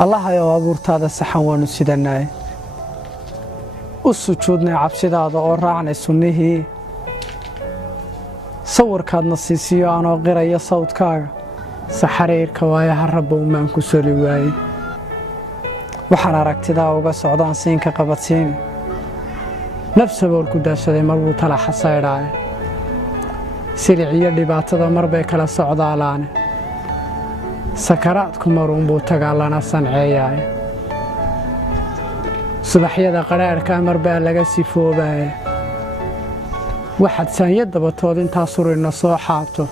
الله يا abuurtaada saxan waanu sidanay u sujuudnay cabsidaada oo raacnay sunnihii sawirkaadna siisiyo anoo qiraya sawdkaaga saxariirka waayaha rabbow maan ku soli waayey waxaan aragtidaa uga socdaan siinka qabadsiin nafsabool ku daashaday marbuu tala xasaydhaaye silic iyo dhibaatada marbay kala socdaalaane sakaraadku maruunbuu tagaa lana sanceeyaaye subaxyada qadhaadhkaa marbaa laga sifoobaye waxaad saanya dabatood intaa surina soo xaabto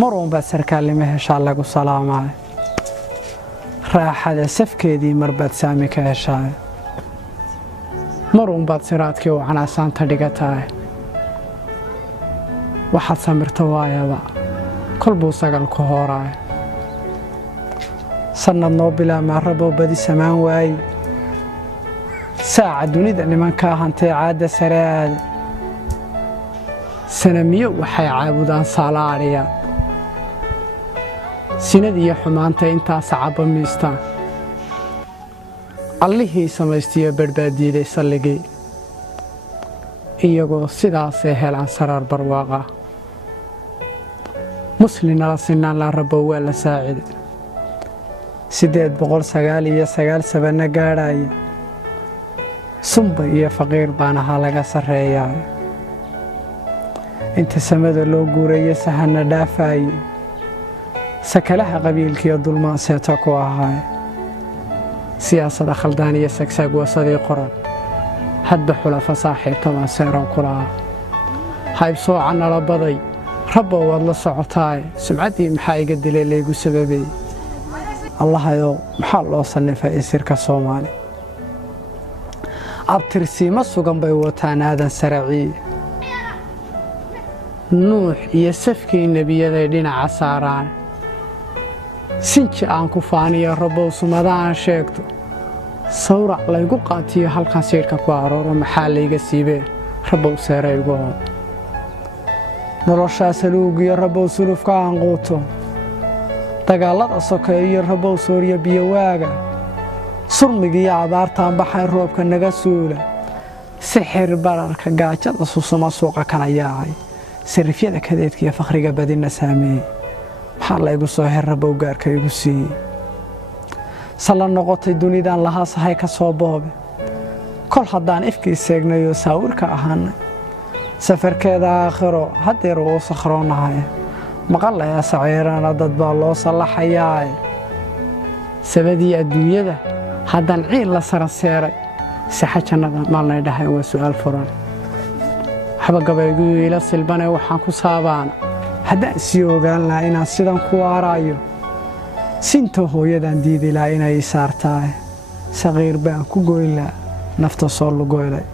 maruunbaad sarkaalnimo heshaa lagu salaamaaye raaxada safkeedii marbaad saami ka heshaaye maruunbaad siraadkii u canaasaanta dhigataye waxaad samirto waayaba kolbuu sagalku hooraaye sannad noo bilaamaa raboo badi samaan waaye saaca dunida nimankaa hantee caadda sare aade sanamiyo waxay caabudaan saalaadhiya sinad iyo xumaanta intaa sacabba miistaan allihii samaystiyo badhbaadiiday salligii iyagoo sidaasay helaan saraar barwaaqa muslinala sinaan laa rabbow waa la saacide 899 sabanna gaadhaya sumba iyo faqiir baan ahaa laga sarreeyaay inta samada loo guurayo sahanna dhaafaye sakalaha qabiilkiiyo dulmaan seeta ku ahaay siyaasada khaldaan iyo sagsaag wasadii qoran hadba xulafa saaxiibtamaan seeran ku lahaa haybsooca nala baday rabbow waad la socotaaye sumcaddii maxaa iga dilay laygu sababay allahayow maxaa loo sannifay isirka soomaali abtirsiimo sugan bay wataan aadan saraciye nuux iyo safkii nebiyaday dhinaca saaraan sinji aan ku faaniyo rabbow sumada aan sheegto sawrac laygu qaatiyo halkan siidhka ku arooro maxaa layga siibee rabbow seere igu oo noloshaa saluugiyo rabbow sulufka aan quuto dagaallada sokeeyo rabbow sooryo biyowaaga surmigiiyo abaartaan baxay roobka naga suula sixir bararka gaajada susuma suuqa kana yaacay sarifyada kadeedkiiyo fakhriga badina saameeyey maxaa laygu soo her rabbow gaarka igu siiyey salla noqotay dunidaan lahaa sahay ka soo boobe kol haddaan ifkii seegnayoo saawirka ahaanay safarkeeda aakhiro haddeer uu sakhroonahay maqalayaa saciirana dad baa loo sallaxayaaye sabadii adduunyada haddaan ciil la sara seeray saxa jannada maalnay dhahayn waa su'aal furan waxba gabaygu ila silbane waxaan ku saabaana haddaan sii ogaan lahaa inaan sidan ku waaraayo sinta hooyadaan diidi lahaa inay ii saartaaye saqiir baan ku goyn lahaa nafta soo lugoylay